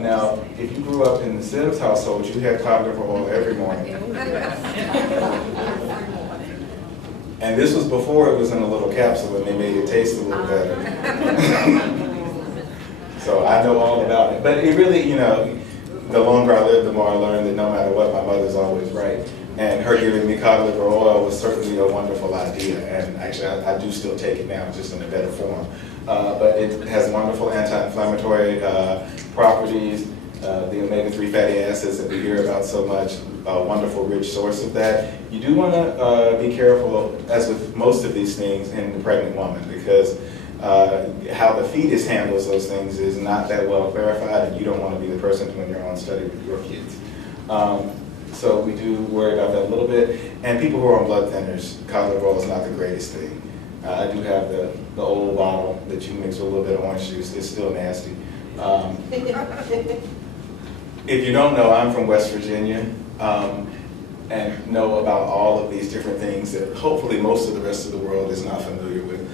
Now, if you grew up in the Sims household, you had cod liver oil every morning. And this was before it was in a little capsule and they made it taste a little better. So I know all about it. But it really, you know, the longer I lived, the more I learned that no matter what, my mother's always right. And her giving me cod liver oil was certainly a wonderful idea. And actually, I do still take it now, just in a better form. But it has wonderful anti-inflammatory properties. The omega-3 fatty acids that we hear about so much, a wonderful rich source of that. You do want to be careful, as with most of these things, in the pregnant woman, because how the fetus handles those things is not that well clarified, and you don't want to be the person doing your own study with your kids. So we do worry about that a little bit. And people who are on blood thinners, cod liver oil is not the greatest thing. I do have the old bottle that you mix with a little bit of orange juice. It's still nasty. If you don't know, I'm from West Virginia, and know about all of these different things that hopefully most of the rest of the world is not familiar with.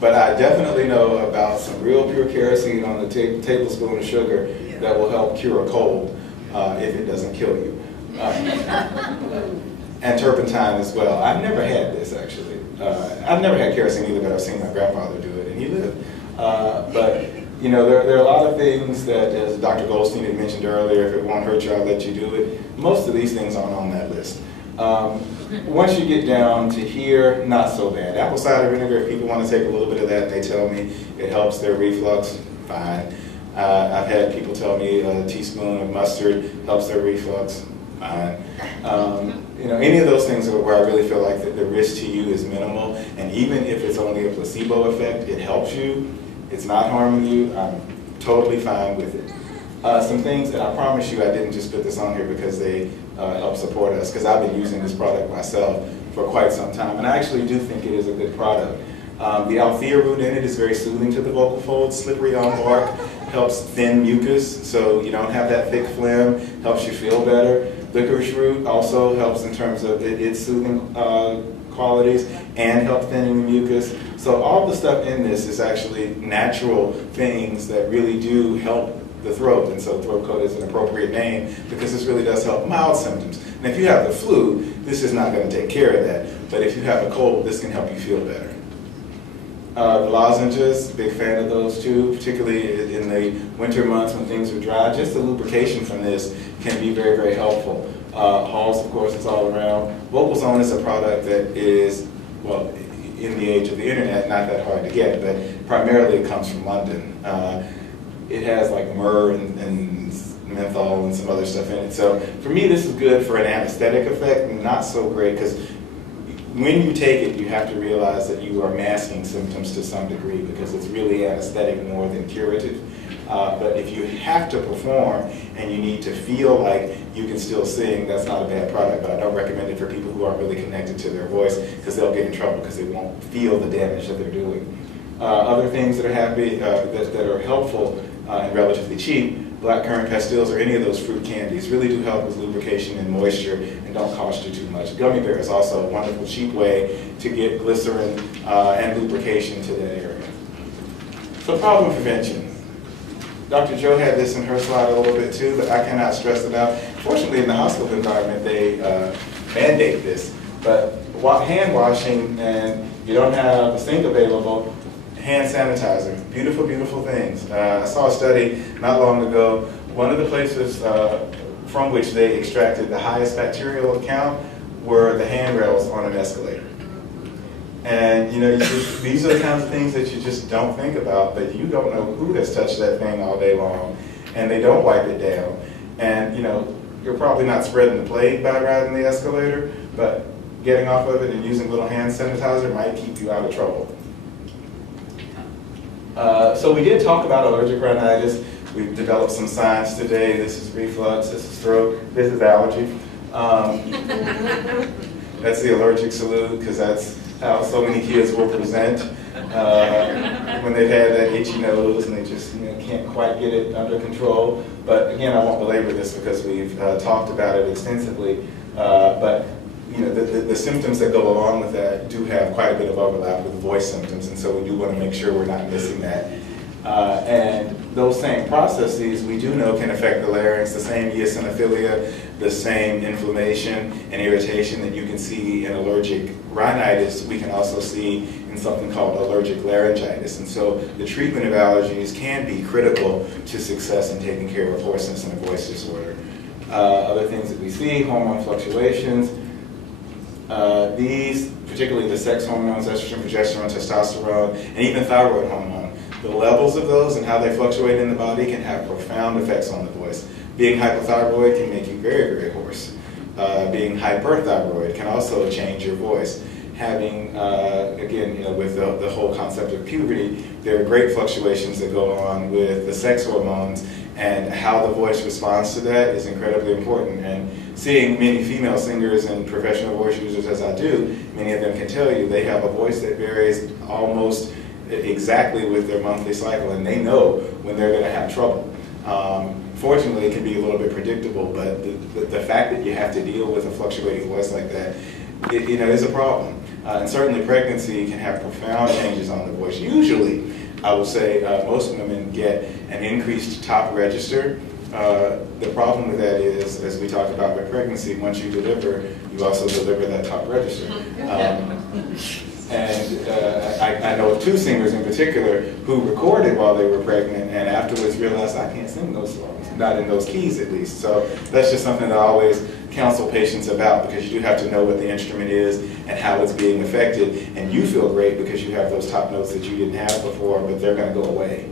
But I definitely know about some real pure kerosene on a tablespoon of sugar that will help cure a cold if it doesn't kill you. And turpentine as well. I've never had this, actually. I've never had kerosene either, but I've seen my grandfather do it, and he lived. But you know, there are a lot of things that, as Dr. Goldstein had mentioned earlier, if it won't hurt you, I'll let you do it. Most of these things aren't on that list. Once you get down to here, not so bad. Apple cider vinegar, if people want to take a little bit of that, they tell me it helps their reflux, fine. I've had people tell me a teaspoon of mustard helps their reflux, fine. You know, any of those things are where I really feel like the risk to you is minimal, and even if it's only a placebo effect, it helps you. It's not harming you. I'm totally fine with it. Some things that I promise you, I didn't just put this on here because they help support us, because I've been using this product myself for quite some time, and I actually do think it is a good product. The althea root in it is very soothing to the vocal folds. Slippery on bark helps thin mucus, so you don't have that thick phlegm, helps you feel better. Licorice root also helps in terms of its soothing qualities and help thinning the mucus. So all the stuff in this is actually natural things that really do help the throat, and so throat coat is an appropriate name because this really does help mild symptoms. And if you have the flu, this is not going to take care of that, but if you have a cold, this can help you feel better. The lozenges, big fan of those too, particularly in the winter months when things are dry. Just the lubrication from this can be very, very helpful. Halls, of course, it's all around. Vocal Zone is a product that is, well, in the age of the internet, not that hard to get, but primarily it comes from London. It has like myrrh and menthol and some other stuff in it. So for me, this is good for an anesthetic effect, and not so great because when you take it, you have to realize that you are masking symptoms to some degree because it's really anesthetic more than curative. But if you have to perform and you need to feel like you can still sing, that's not a bad product, but I don't recommend it for people who aren't really connected to their voice because they'll get in trouble because they won't feel the damage that they're doing. Other things that are that are helpful and relatively cheap, blackcurrant pastilles or any of those fruit candies really do help with lubrication and moisture and don't cost you too much. Gummy bear is also a wonderful cheap way to get glycerin and lubrication to that area. So problem prevention. Dr. Joe had this in her slide a little bit too, but I cannot stress it enough. Fortunately, in the hospital environment, they mandate this. But hand washing, and you don't have a sink available, hand sanitizer, beautiful, beautiful things. I saw a study not long ago. One of the places from which they extracted the highest bacterial count were the handrails on an escalator. And you know, these are the kinds of things that you just don't think about, but you don't know who has touched that thing all day long, and they don't wipe it down. And you know, you're probably not spreading the plague by riding the escalator, but getting off of it and using a little hand sanitizer might keep you out of trouble. So we did talk about allergic rhinitis. We've developed some science today. This is reflux, this is throat, this is allergy. That's the allergic salute, because that's how so many kids will present when they've had that itchy nose and they just can't quite get it under control. But again, I won't belabor this because we've talked about it extensively. But the symptoms that go along with that do have quite a bit of overlap with voice symptoms, and so we do want to make sure we're not missing that. And those same processes we do know can affect the larynx, the same eosinophilia, the same inflammation and irritation that you can see in allergic rhinitis, we can also see in something called allergic laryngitis. And so the treatment of allergies can be critical to success in taking care of hoarseness and a voice disorder. Other things that we see, hormone fluctuations. These, particularly the sex hormones, estrogen, progesterone, testosterone, and even thyroid hormone, the levels of those and how they fluctuate in the body can have profound effects on the voice. Being hypothyroid can make you very, very hoarse. Being hyperthyroid can also change your voice. Having, again, with the whole concept of puberty, there are great fluctuations that go on with the sex hormones, and how the voice responds to that is incredibly important. And seeing many female singers and professional voice users as I do, many of them can tell you they have a voice that varies almost exactly with their monthly cycle, and they know when they're going to have trouble. Fortunately, it can be a little bit predictable, but the fact that you have to deal with a fluctuating voice like that, is a problem. And certainly pregnancy can have profound changes on the voice. Usually, I will say most women get an increased top register. The problem with that is, as we talked about with pregnancy, once you deliver, you also deliver that top register. And I know of two singers in particular who recorded while they were pregnant and afterwards realized, I can't sing those songs, not in those keys at least. So that's just something that I always counsel patients about, because you do have to know what the instrument is and how it's being affected. And you feel great because you have those top notes that you didn't have before, but they're going to go away.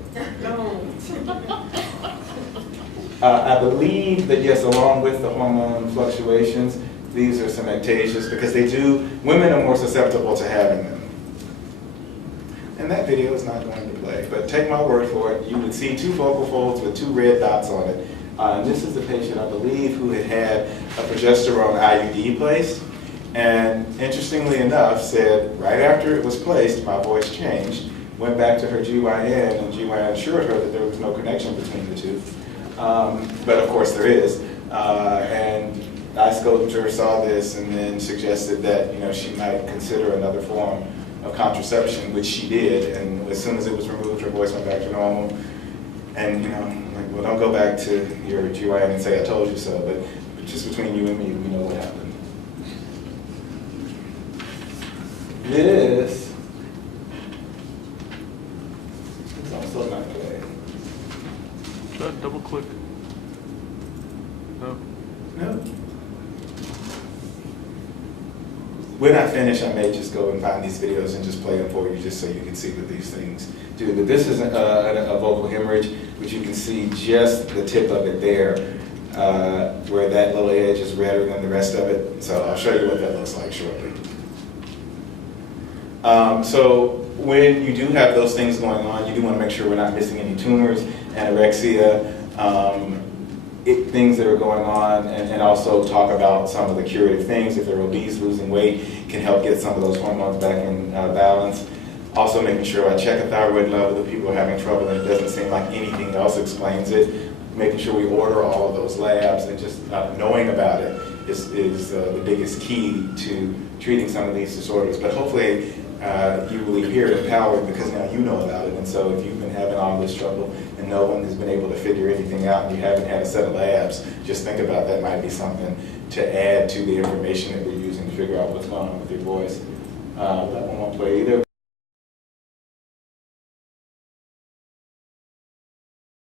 I believe that, yes, along with the hormone fluctuations, these are some ectasias, because women are more susceptible to having them. And that video is not going to play, but take my word for it, you would see two vocal folds with two red dots on it. And this is the patient, I believe, who had a progesterone IUD placed, and interestingly enough said, right after it was placed, my voice changed, went back to her GYN, and GYN assured her that there was no connection between the two. But of course there is. And I scoped her, saw this, and then suggested that she might consider another form of contraception, which she did. And as soon as it was removed, her voice went back to normal. And I'm like, well, don't go back to your GYN and say I told you so. But just between you and me, we know what happened. This is also not good. Try to double click. No. No. When I finish, I may just go and find these videos and just play them for you, just so you can see what these things do. But this is a vocal hemorrhage, which you can see just the tip of it there, where that little edge is redder than the rest of it. So I'll show you what that looks like shortly. So when you do have those things going on, you do want to make sure we're not missing any tumors, anorexia, things that are going on, and also talk about some of the curative things. If they're obese, losing weight can help get some of those hormones back in balance. Also making sure I check a thyroid level if people are having trouble and it doesn't seem like anything else explains it. Making sure we order all of those labs, and just knowing about it is the biggest key to treating some of these disorders. But hopefully you will leave here empowered, because now you know about it. And so if you've been having all this trouble and no one has been able to figure anything out, and you haven't had a set of labs, just think about that might be something to add to the information that we're using to figure out what's going on with your voice. That one won't play either.